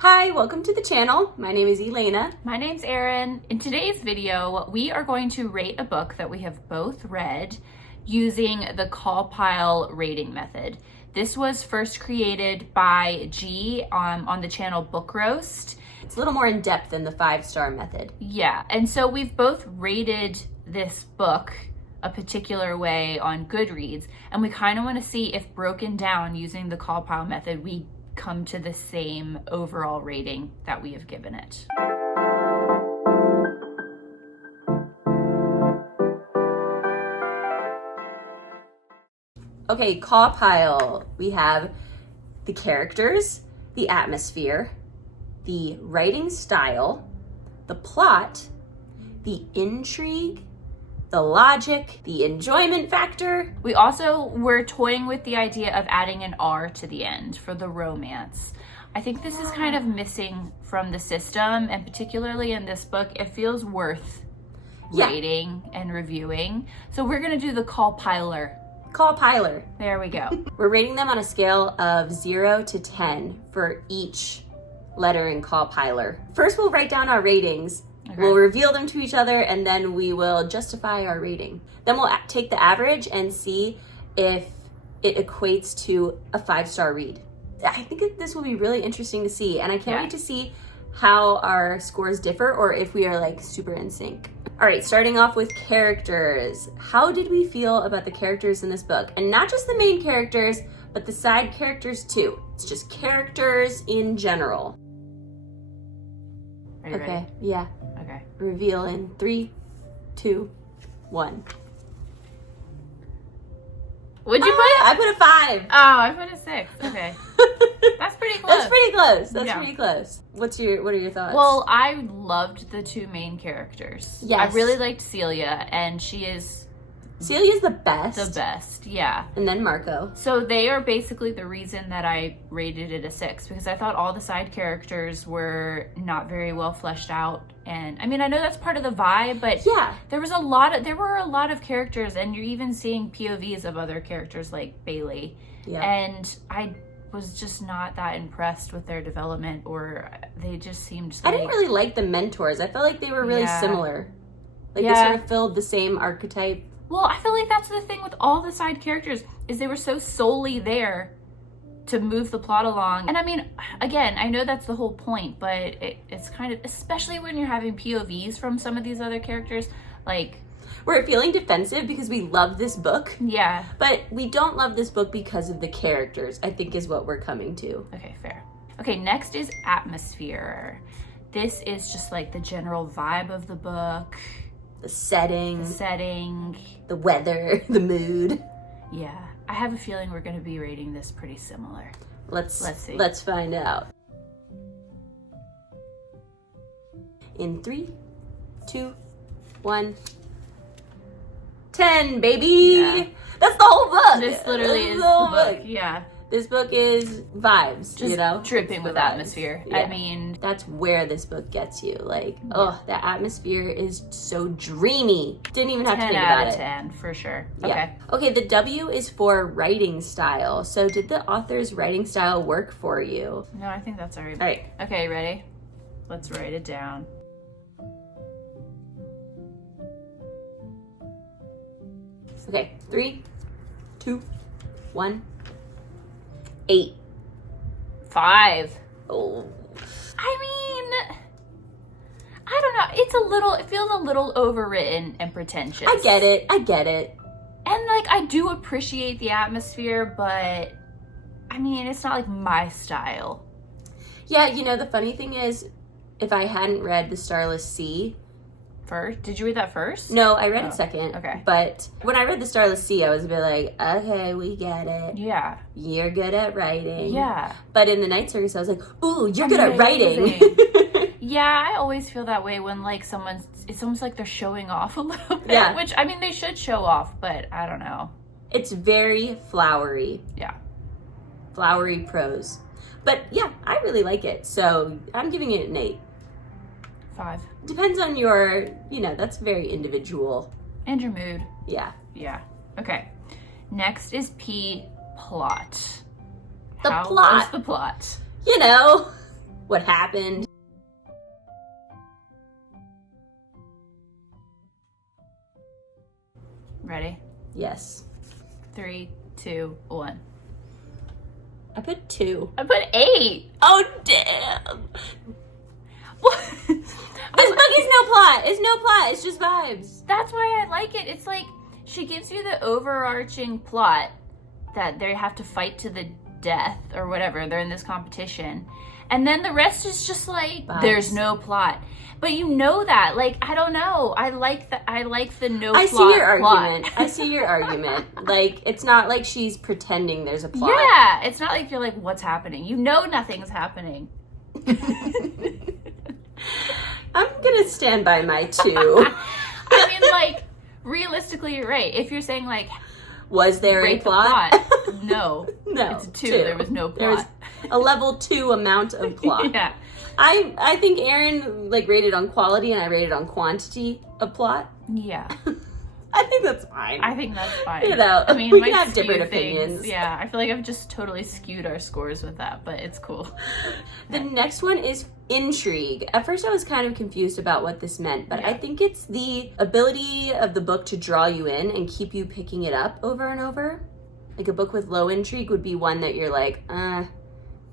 Hi, welcome to the channel. My name is Elena. My name's Erin. In today's video, we are going to rate a book that we have both read using the CAWPILE rating method. This was first created by G on the channel Book Roast. It's a little more in depth than the 5-star method. Yeah, and so we've both rated this book a particular way on Goodreads, and we kind of want to see if broken down using the CAWPILE method, we come to the same overall rating that we have given it. Okay, CAWPILE. We have the characters, the atmosphere, the writing style, the plot, the intrigue, the logic, the enjoyment factor. We also were toying with the idea of adding an R to the end for the romance. I think this is kind of missing from the system, and particularly in this book, it feels worth rating and reviewing. So we're gonna do the CAWPILER. CAWPILER. There we go. We're rating them on a scale of 0 to 10 for each letter in CAWPILER. First, we'll write down our ratings. Okay. We'll reveal them to each other, and then we will justify our rating. Then we'll take the average and see if it equates to a 5-star read. I think this will be really interesting to see, and I can't wait to see how our scores differ or if we are like super in sync. All right, starting off with characters. How did we feel about the characters in this book? And not just the main characters, but the side characters too. It's just characters in general. Are you ready? Yeah. Okay. Reveal in 3, 2, 1. What'd you put? I put a 5. Oh, I put a 6. Okay. That's pretty close. That's pretty close. That's pretty close. What are your thoughts? Well, I loved the two main characters. Yes. I really liked Celia, and Celia's the best. The best, yeah. And then Marco. So they are basically the reason that I rated it a 6, because I thought all the side characters were not very well fleshed out. And I mean, I know that's part of the vibe, but there were a lot of characters, and you're even seeing POVs of other characters like Bailey. Yeah. And I was just not that impressed with their development, or they just seemed like... I didn't really like the mentors. I felt like they were really similar. Like they sort of filled the same archetype. Well, I feel like that's the thing with all the side characters, is they were so solely there to move the plot along. And I mean, again, I know that's the whole point, but it's kind of, especially when you're having POVs from some of these other characters, like... We're feeling defensive because we love this book. Yeah. But we don't love this book because of the characters, I think is what we're coming to. Okay, fair. Okay, next is atmosphere. This is just like the general vibe of the book. The setting. The weather, the mood. Yeah. I have a feeling we're going to be rating this pretty similar. Let's see. Let's find out. In 3, 2, 1. 10, baby! Yeah. That's the whole book! This literally is the book. Yeah. This book is vibes, just dripping with atmosphere. Yeah. I mean... That's where this book gets you. Like, the atmosphere is so dreamy. Didn't even have to think about it. 10 out of 10, for sure. Yeah. Okay. Okay, the W is for writing style. So did the author's writing style work for you? No, I think that's all right. All right. Okay, ready? Let's write it down. Okay, 3, 2, 1. 8. 5. Oh. I mean, I don't know. It feels a little overwritten and pretentious. I get it. And like, I do appreciate the atmosphere, but I mean, it's not like my style. Yeah, you know, the funny thing is, if I hadn't read The Starless Sea, First? Did you read that first? No, I read it second. Okay. But when I read The Starless Sea, I was a bit like, okay, we get it. Yeah. You're good at writing. Yeah. But in The Night Circus, I was like, ooh, you're good at writing. Yeah, I always feel that way when like it's almost like they're showing off a little bit. Yeah. Which, I mean, they should show off, but I don't know. It's very flowery. Yeah. Flowery prose. But yeah, I really like it. So I'm giving it an 8. 5. Depends on your, that's very individual. And your mood. Yeah. Yeah. Okay. Next is P, plot. The How plot. was the plot? what happened. Ready? Yes. 3, 2, 1. I put 2. I put 8. Oh, damn. What? This book is no plot. It's no plot. It's just vibes. That's why I like it. It's like she gives you the overarching plot that they have to fight to the death or whatever. They're in this competition. And then the rest is just like, vibes. There's no plot. But you know that. Like, I don't know. I like the no plot. I see your argument. I see your argument. Like, it's not like she's pretending there's a plot. Yeah. It's not like you're like, what's happening? You know nothing's happening. I'm gonna stand by my 2. I mean, like, realistically, you're right. If you're saying, like, was there a plot? No. No. It's a 2. There was no plot. There was a level 2 amount of plot. Yeah. I think Erin, like, rated on quality and I rated on quantity of plot. Yeah. I think that's fine. I think that's fine. You know, I mean, we can have different opinions. Yeah, I feel like I've just totally skewed our scores with that, but it's cool. The next one is intrigue. At first I was kind of confused about what this meant, but I think it's the ability of the book to draw you in and keep you picking it up over and over. Like a book with low intrigue would be one that you're like,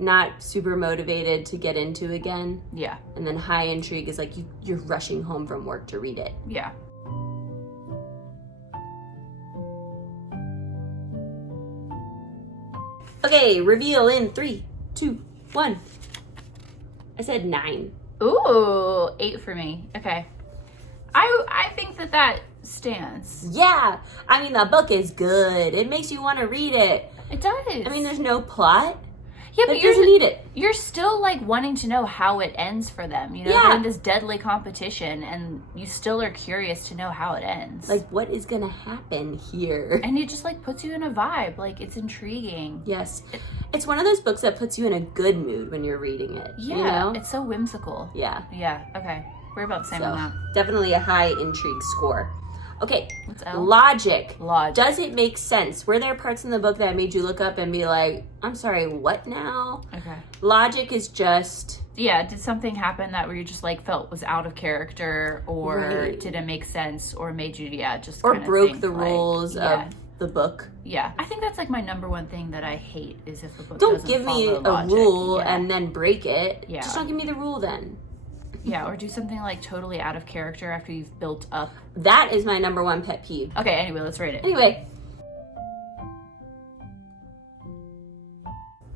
not super motivated to get into again. Yeah. And then high intrigue is like you're rushing home from work to read it. Yeah. Okay, reveal in 3, 2, 1. I said 9. Ooh, 8 for me. Okay. I think that stands. Yeah. I mean, the book is good. It makes you want to read it. It does. I mean, there's no plot. Yeah, but you doesn't need it. You're still like wanting to know how it ends for them. You know, they're in this deadly competition, and you still are curious to know how it ends. Like, what is gonna happen here? And it just like puts you in a vibe. Like, it's intriguing. Yes, it's one of those books that puts you in a good mood when you're reading it. Yeah, you know? It's so whimsical. Yeah. Yeah. Okay, we're about the same on that. Definitely a high intrigue score. Okay, what's L? Logic. Does it make sense? Were there parts in the book that made you look up and be like, I'm sorry, what now? Okay. Logic is just... Yeah, did something happen that where you just like felt was out of character, or did it make sense, or made you, just or kind of broke think, the rules of the book. Yeah, I think that's like my number one thing that I hate is if the book don't doesn't give me follow a logic. rule and then break it. Yeah. Just don't give me the rule then. Yeah, or do something like totally out of character after you've built up. That is my number one pet peeve. Okay, anyway, let's rate it. Anyway.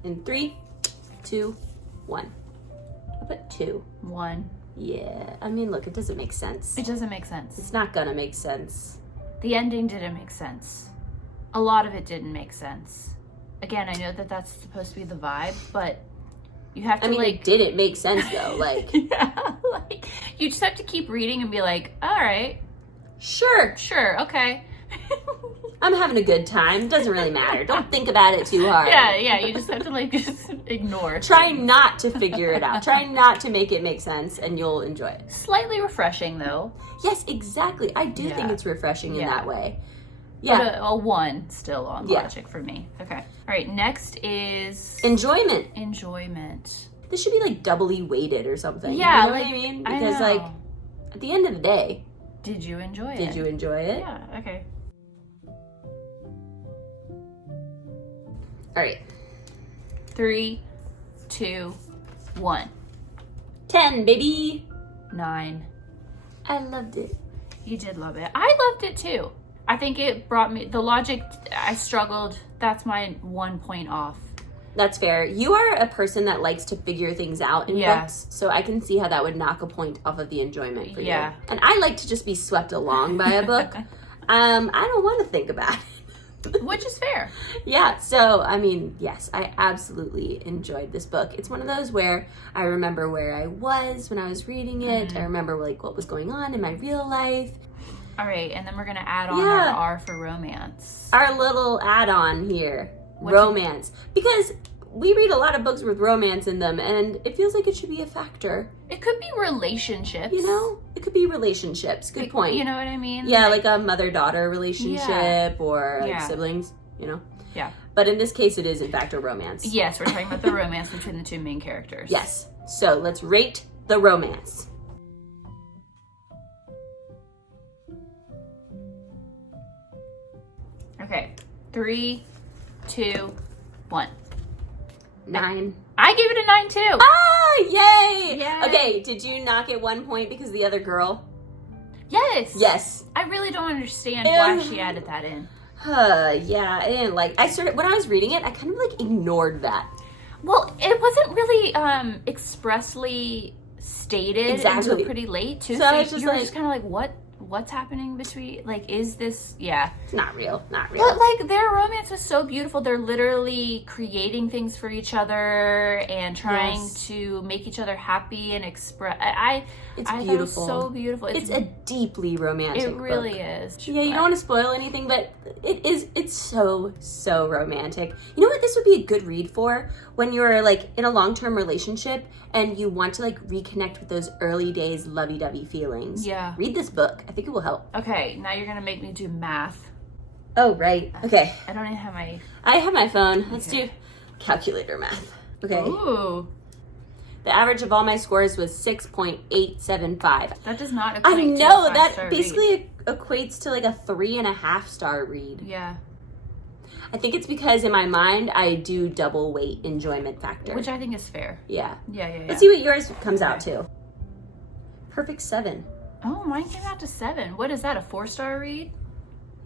In 3, 2, 1. I put 2. 1. Yeah. I mean, look, it doesn't make sense. It doesn't make sense. It's not gonna make sense. The ending didn't make sense. A lot of it didn't make sense. Again, I know that that's supposed to be the vibe, but you have to, it didn't make sense, though. Like, yeah, like, you just have to keep reading and be like, all right. Sure, okay. I'm having a good time. Doesn't really matter. Don't think about it too hard. Yeah, you just have to, just ignore. Try not to figure it out. Try not to make it make sense, and you'll enjoy it. Slightly refreshing, though. Yes, exactly. I do think it's refreshing in that way. Yeah. But a 1 still on logic for me. Okay. All right, next is... Enjoyment. This should be, like, doubly weighted or something. Yeah, you know what I mean? Because, like, at the end of the day... Did you enjoy it? Did you enjoy it? Yeah, okay. All right. 3, 2, 1. 10, baby. 9. I loved it. You did love it. I loved it, too. I think it brought me... The logic, I struggled. That's my 1 point off. That's fair. You are a person that likes to figure things out in books, so I can see how that would knock a point off of the enjoyment for you. And I like to just be swept along by a book. I don't want to think about it. Which is fair. Yeah, so, I mean, yes, I absolutely enjoyed this book. It's one of those where I remember where I was when I was reading it. Mm-hmm. I remember, like, what was going on in my real life. All right, and then we're going to add on our R for romance. Our little add-on here. Romance. Because we read a lot of books with romance in them, and it feels like it should be a factor. It could be relationships. You know? It could be relationships. Good point. You know what I mean? Yeah, like a mother-daughter relationship or like siblings, you know? Yeah. But in this case, it is, in fact, a romance. Yes, we're talking about the romance between the two main characters. Yes. So let's rate the romance. Okay, 3, 2, 1. 9. I gave it a 9 too. Ah, yay! Yay. Okay, did you knock it 1 point because of the other girl? Yes. Yes. I really don't understand why she added that in. Yeah, I didn't like. When I was reading it, I kind of like ignored that. Well, it wasn't really expressly stated until pretty late too. So you were just kind of like, what's happening between, like, is this, It's not real, not real. But, like, their romance was so beautiful. They're literally creating things for each other and trying to make each other happy and express. It's beautiful. beautiful. It's so beautiful. It's a deeply romantic It really book. is. Yeah, you don't want to spoil anything, but it's so romantic. You know what this would be a good read for? When you're, like, in a long-term relationship and you want to, like, reconnect with those early days lovey-dovey feelings. Yeah. Read this book. I think it will help. Okay, now you're going to make me do math. Oh, right. Okay. I don't even have my... I have my phone. Let's do calculator math. Okay. Ooh. The average of all my scores was 6.875. That does not equate I to know, a 5-star that read. basically equates to like a 3.5-star read. Yeah. I think it's because in my mind, I do double weight enjoyment factor. Which I think is fair. Yeah. Yeah. Let's see what yours comes out to. Perfect 7. Oh, mine came out to 7. What is that, a 4-star read?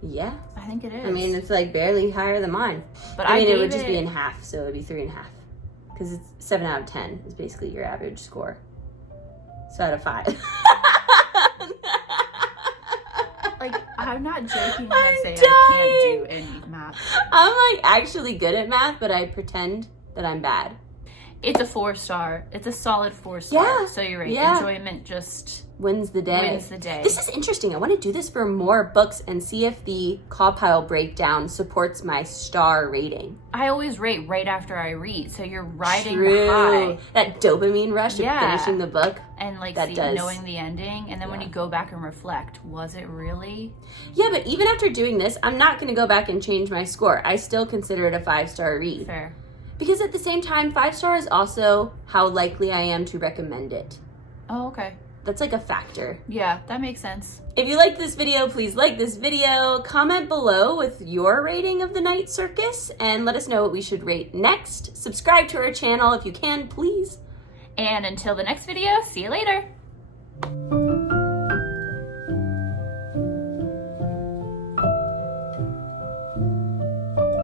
Yeah. I think it is. I mean, it's like barely higher than mine. But I mean, it would just be in half, so it would be 3.5. Because it's 7 out of 10 is basically your average score. So out of 5. Like, I'm not joking when I say I can't do any math. I'm like actually good at math, but I pretend that I'm bad. It's a 4-star. It's a solid 4-star. Yeah. So you're right. Yeah. Enjoyment just wins the day. wins the day. This is interesting. I want to do this for more books and see if the CAWPILE breakdown supports my star rating. I always rate right after I read, so you're riding True. the high. That dopamine rush of finishing the book. And like That does. knowing the ending, and then when you go back and reflect, was it really? Yeah, but even after doing this, I'm not going to go back and change my score. I still consider it a 5-star read. Fair. Because at the same time, 5-star is also how likely I am to recommend it. Oh, okay. That's like a factor. Yeah, that makes sense. If you liked this video, please like this video, comment below with your rating of The Night Circus, and let us know what we should rate next. Subscribe to our channel if you can, please. And until the next video, see you later.